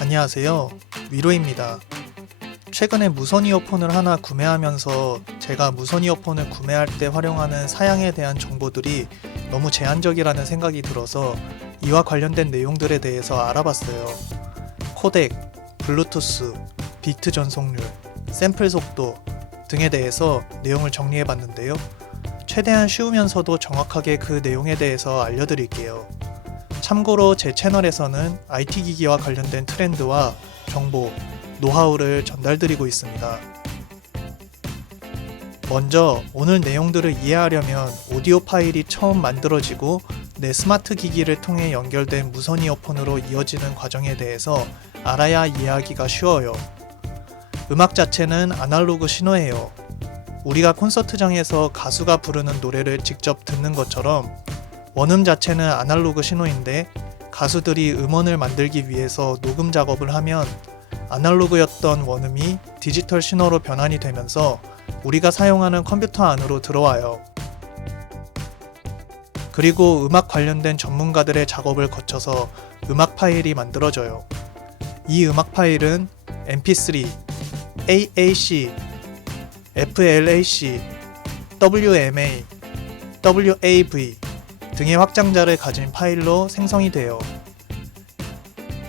안녕하세요. 위로입니다. 최근에 무선 이어폰을 하나 구매하면서 제가 무선 이어폰을 구매할 때 활용하는 사양에 대한 정보들이 너무 제한적이라는 생각이 들어서 이와 관련된 내용들에 대해서 알아봤어요. 코덱, 블루투스, 비트 전송률, 샘플 속도 등에 대해서 내용을 정리해봤는데요. 최대한 쉬우면서도 정확하게 그 내용에 대해서 알려드릴게요. 참고로 제 채널에서는 IT 기기와 관련된 트렌드와 정보, 노하우를 전달드리고 있습니다. 먼저 오늘 내용들을 이해하려면 오디오 파일이 처음 만들어지고 내 스마트 기기를 통해 연결된 무선 이어폰으로 이어지는 과정에 대해서 알아야 이해하기가 쉬워요. 음악 자체는 아날로그 신호예요. 우리가 콘서트장에서 가수가 부르는 노래를 직접 듣는 것처럼 원음 자체는 아날로그 신호인데 가수들이 음원을 만들기 위해서 녹음 작업을 하면 아날로그였던 원음이 디지털 신호로 변환이 되면서 우리가 사용하는 컴퓨터 안으로 들어와요. 그리고 음악 관련된 전문가들의 작업을 거쳐서 음악 파일이 만들어져요. 이 음악 파일은 mp3, AAC, FLAC, WMA, WAV 등의 확장자를 가진 파일로 생성이 돼요.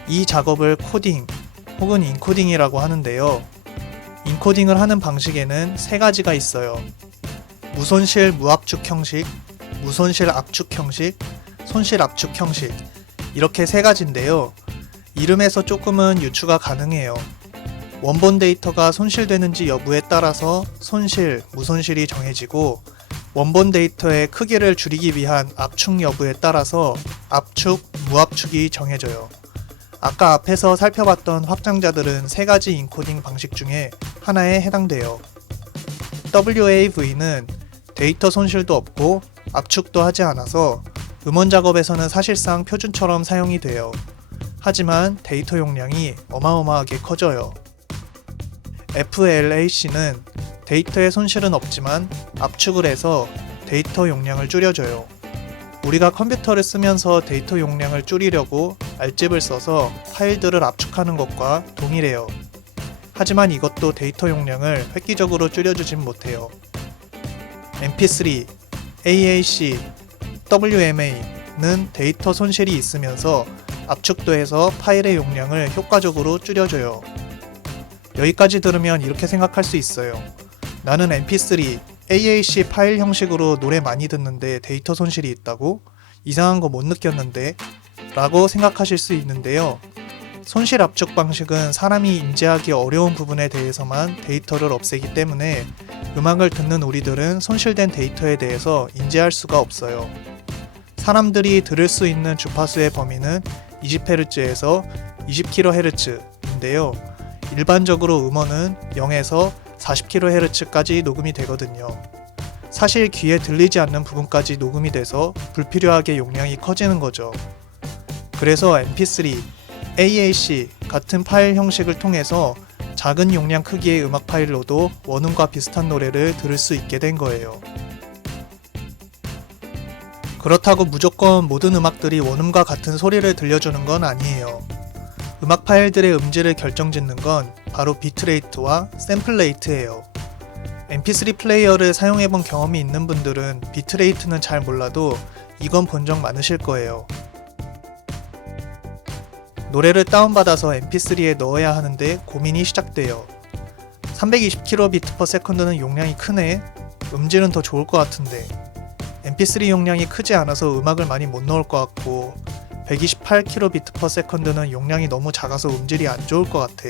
이 작업을 코딩 혹은 인코딩이라고 하는데요. 인코딩을 하는 방식에는 세 가지가 있어요. 무손실 무압축 형식, 무손실 압축 형식, 손실 압축 형식 이렇게 세 가지인데요. 이름에서 조금은 유추가 가능해요. 원본 데이터가 손실되는지 여부에 따라서 손실, 무손실이 정해지고 원본 데이터의 크기를 줄이기 위한 압축 여부에 따라서 압축, 무압축이 정해져요. 아까 앞에서 살펴봤던 확장자들은 세 가지 인코딩 방식 중에 하나에 해당돼요. WAV는 데이터 손실도 없고 압축도 하지 않아서 음원 작업에서는 사실상 표준처럼 사용이 돼요. 하지만 데이터 용량이 어마어마하게 커져요. FLAC는 데이터의 손실은 없지만 압축을 해서 데이터 용량을 줄여줘요. 우리가 컴퓨터를 쓰면서 데이터 용량을 줄이려고 알집을 써서 파일들을 압축하는 것과 동일해요. 하지만 이것도 데이터 용량을 획기적으로 줄여주진 못해요. mp3, AAC, WMA는 데이터 손실이 있으면서 압축도 해서 파일의 용량을 효과적으로 줄여줘요. 여기까지 들으면 이렇게 생각할 수 있어요. 나는 mp3, AAC 파일 형식으로 노래 많이 듣는데 데이터 손실이 있다고? 이상한 거 못 느꼈는데? 라고 생각하실 수 있는데요. 손실 압축 방식은 사람이 인지하기 어려운 부분에 대해서만 데이터를 없애기 때문에 음악을 듣는 우리들은 손실된 데이터에 대해서 인지할 수가 없어요. 사람들이 들을 수 있는 주파수의 범위는 20Hz에서 20kHz인데요. 일반적으로 음원은 0에서 40kHz까지 녹음이 되거든요. 사실 귀에 들리지 않는 부분까지 녹음이 돼서 불필요하게 용량이 커지는 거죠. 그래서 mp3, AAC 같은 파일 형식을 통해서 작은 용량 크기의 음악 파일로도 원음과 비슷한 노래를 들을 수 있게 된 거예요. 그렇다고 무조건 모든 음악들이 원음과 같은 소리를 들려주는 건 아니에요. 음악 파일들의 음질을 결정짓는 건 바로 비트레이트와 샘플레이트예요. mp3 플레이어를 사용해본 경험이 있는 분들은 비트레이트는 잘 몰라도 이건 본 적 많으실 거예요. 노래를 다운받아서 mp3에 넣어야 하는데 고민이 시작돼요. 320kbps/s는 용량이 크네? 음질은 더 좋을 것 같은데 mp3 용량이 크지 않아서 음악을 많이 못 넣을 것 같고 128kbps/s는 용량이 너무 작아서 음질이 안 좋을 것 같아.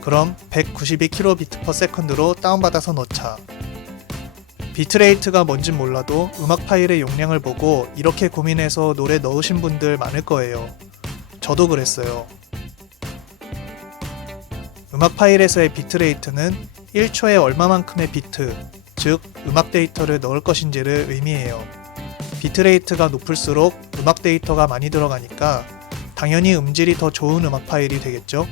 그럼 192kbps/s로 다운받아서 넣자. 비트레이트가 뭔진 몰라도 음악 파일의 용량을 보고 이렇게 고민해서 노래 넣으신 분들 많을 거예요. 저도 그랬어요. 음악 파일에서의 비트레이트는 1초에 얼마만큼의 비트, 즉 음악 데이터를 넣을 것인지를 의미해요. 비트레이트가 높을수록 음악 데이터가 많이 들어가니까 당연히 음질이 더 좋은 음악 파일이 되겠죠?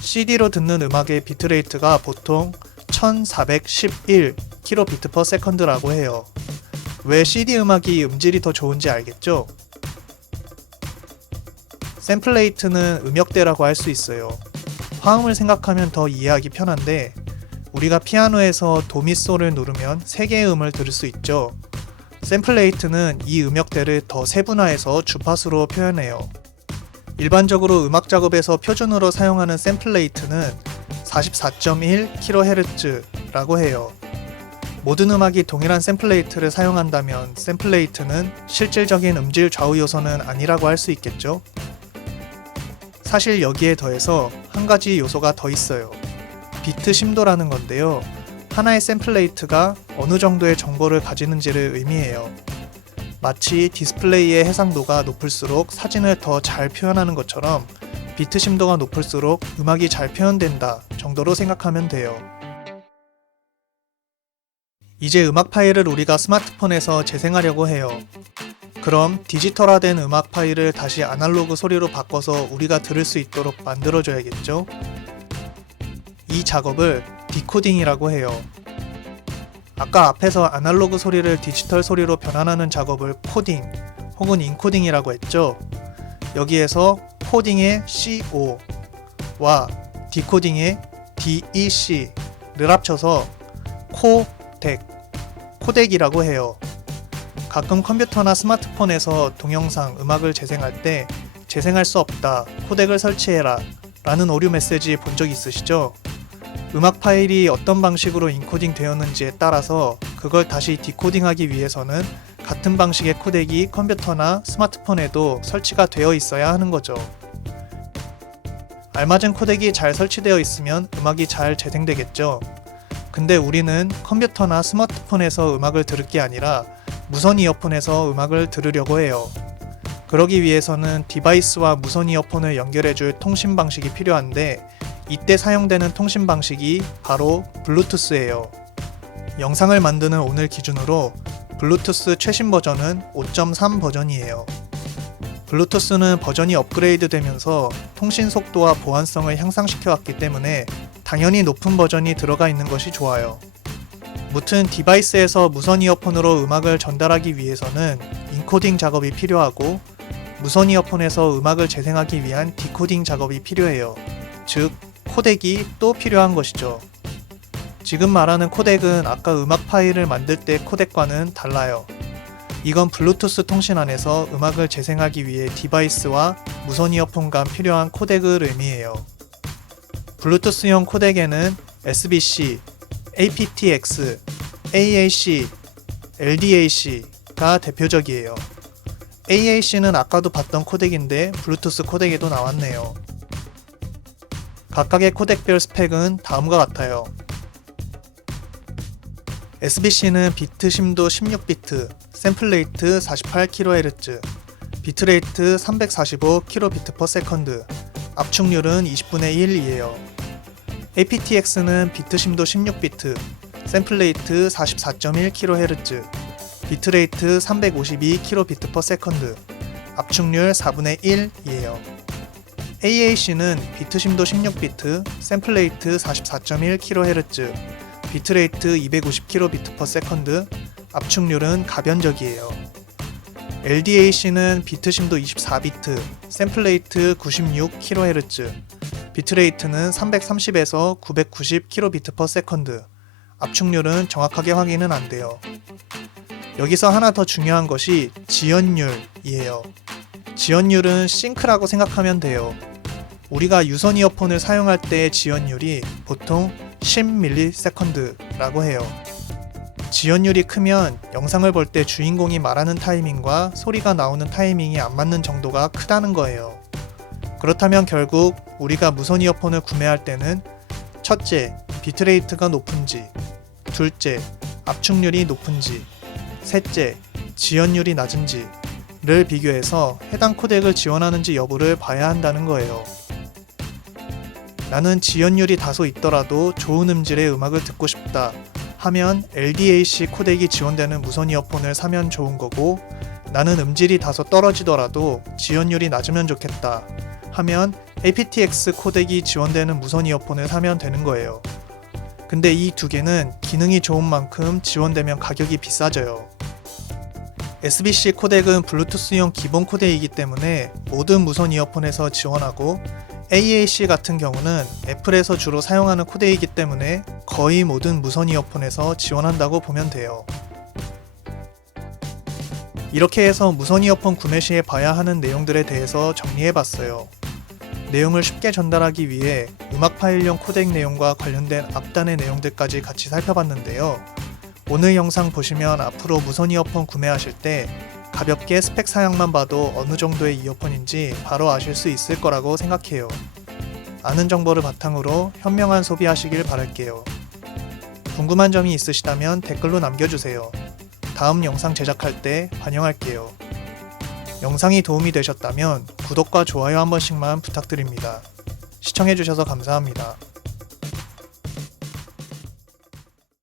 CD로 듣는 음악의 비트레이트가 보통 1411kbps/s라고 해요. 왜 CD 음악이 음질이 더 좋은지 알겠죠? 샘플레이트는 음역대라고 할 수 있어요. 화음을 생각하면 더 이해하기 편한데 우리가 피아노에서 도미솔을 누르면 3개의 음을 들을 수 있죠. 샘플레이트는 이 음역대를 더 세분화해서 주파수로 표현해요. 일반적으로 음악 작업에서 표준으로 사용하는 샘플레이트는 44.1kHz라고 해요. 모든 음악이 동일한 샘플레이트를 사용한다면 샘플레이트는 실질적인 음질 좌우 요소는 아니라고 할 수 있겠죠. 사실 여기에 더해서 한 가지 요소가 더 있어요. 비트 심도라는 건데요. 하나의 샘플레이트가 어느 정도의 정보를 가지는지를 의미해요. 마치 디스플레이의 해상도가 높을수록 사진을 더 잘 표현하는 것처럼 비트 심도가 높을수록 음악이 잘 표현된다 정도로 생각하면 돼요. 이제 음악 파일을 우리가 스마트폰에서 재생하려고 해요. 그럼 디지털화된 음악 파일을 다시 아날로그 소리로 바꿔서 우리가 들을 수 있도록 만들어줘야겠죠? 이 작업을 디코딩이라고 해요. 아까 앞에서 아날로그 소리를 디지털 소리로 변환하는 작업을 코딩 혹은 인코딩이라고 했죠? 여기에서 코딩의 CO와 디코딩의 DEC를 합쳐서 코덱이라고 해요. 가끔 컴퓨터나 스마트폰에서 동영상, 음악을 재생할 때 재생할 수 없다, 코덱을 설치해라 라는 오류 메시지 본 적 있으시죠? 음악 파일이 어떤 방식으로 인코딩 되었는지에 따라서 그걸 다시 디코딩하기 위해서는 같은 방식의 코덱이 컴퓨터나 스마트폰에도 설치가 되어 있어야 하는 거죠. 알맞은 코덱이 잘 설치되어 있으면 음악이 잘 재생되겠죠. 근데 우리는 컴퓨터나 스마트폰에서 음악을 들을 게 아니라 무선 이어폰에서 음악을 들으려고 해요. 그러기 위해서는 디바이스와 무선 이어폰을 연결해줄 통신 방식이 필요한데 이때 사용되는 통신 방식이 바로 블루투스예요. 영상을 만드는 오늘 기준으로 블루투스 최신 버전은 5.3 버전이에요. 블루투스는 버전이 업그레이드 되면서 통신 속도와 보안성을 향상시켜 왔기 때문에 당연히 높은 버전이 들어가 있는 것이 좋아요. 무튼 디바이스에서 무선 이어폰으로 음악을 전달하기 위해서는 인코딩 작업이 필요하고 무선 이어폰에서 음악을 재생하기 위한 디코딩 작업이 필요해요. 즉, 코덱이 또 필요한 것이죠. 지금 말하는 코덱은 아까 음악 파일을 만들 때 코덱과는 달라요. 이건 블루투스 통신 안에서 음악을 재생하기 위해 디바이스와 무선 이어폰 간 필요한 코덱을 의미해요. 블루투스용 코덱에는 SBC, aptX, AAC, LDAC가 대표적이에요. AAC는 아까도 봤던 코덱인데 블루투스 코덱에도 나왔네요. 각각의 코덱별 스펙은 다음과 같아요. SBC는 비트 심도 16비트, 샘플레이트 48kHz, 비트레이트 345kbps, 압축률은 20분의 1이에요. aptX는 비트 심도 16비트, 샘플레이트 44.1kHz, 비트레이트 352kbps, 압축률 4분의 1이에요. AAC는 비트 심도 16비트, 샘플레이트 44.1kHz, 비트레이트 250kbps, 압축률은 가변적이에요. LDAC는 비트 심도 24비트, 샘플레이트 96kHz, 비트레이트는 330에서 990kbps, 압축률은 정확하게 확인은 안 돼요. 여기서 하나 더 중요한 것이 지연율이에요. 지연율은 싱크라고 생각하면 돼요. 우리가 유선 이어폰을 사용할 때의 지연율이 보통 10ms라고 해요. 지연율이 크면 영상을 볼 때 주인공이 말하는 타이밍과 소리가 나오는 타이밍이 안 맞는 정도가 크다는 거예요. 그렇다면 결국 우리가 무선 이어폰을 구매할 때는 첫째, 비트레이트가 높은지, 둘째, 압축률이 높은지, 셋째, 지연율이 낮은지를 비교해서 해당 코덱을 지원하는지 여부를 봐야 한다는 거예요. 나는 지연율이 다소 있더라도 좋은 음질의 음악을 듣고 싶다 하면 LDAC 코덱이 지원되는 무선 이어폰을 사면 좋은 거고, 나는 음질이 다소 떨어지더라도 지연율이 낮으면 좋겠다 하면 aptX 코덱이 지원되는 무선 이어폰을 사면 되는 거예요. 근데 이 두 개는 기능이 좋은 만큼 지원되면 가격이 비싸져요. SBC 코덱은 블루투스용 기본 코덱이기 때문에 모든 무선 이어폰에서 지원하고 AAC 같은 경우는 애플에서 주로 사용하는 코덱이기 때문에 거의 모든 무선 이어폰에서 지원한다고 보면 돼요. 이렇게 해서 무선 이어폰 구매 시에 봐야 하는 내용들에 대해서 정리해봤어요. 내용을 쉽게 전달하기 위해 음악 파일용 코덱 내용과 관련된 앞단의 내용들까지 같이 살펴봤는데요. 오늘 영상 보시면 앞으로 무선 이어폰 구매하실 때 가볍게 스펙 사양만 봐도 어느 정도의 이어폰인지 바로 아실 수 있을 거라고 생각해요. 아는 정보를 바탕으로 현명한 소비하시길 바랄게요. 궁금한 점이 있으시다면 댓글로 남겨주세요. 다음 영상 제작할 때 반영할게요. 영상이 도움이 되셨다면 구독과 좋아요 한 번씩만 부탁드립니다. 시청해주셔서 감사합니다.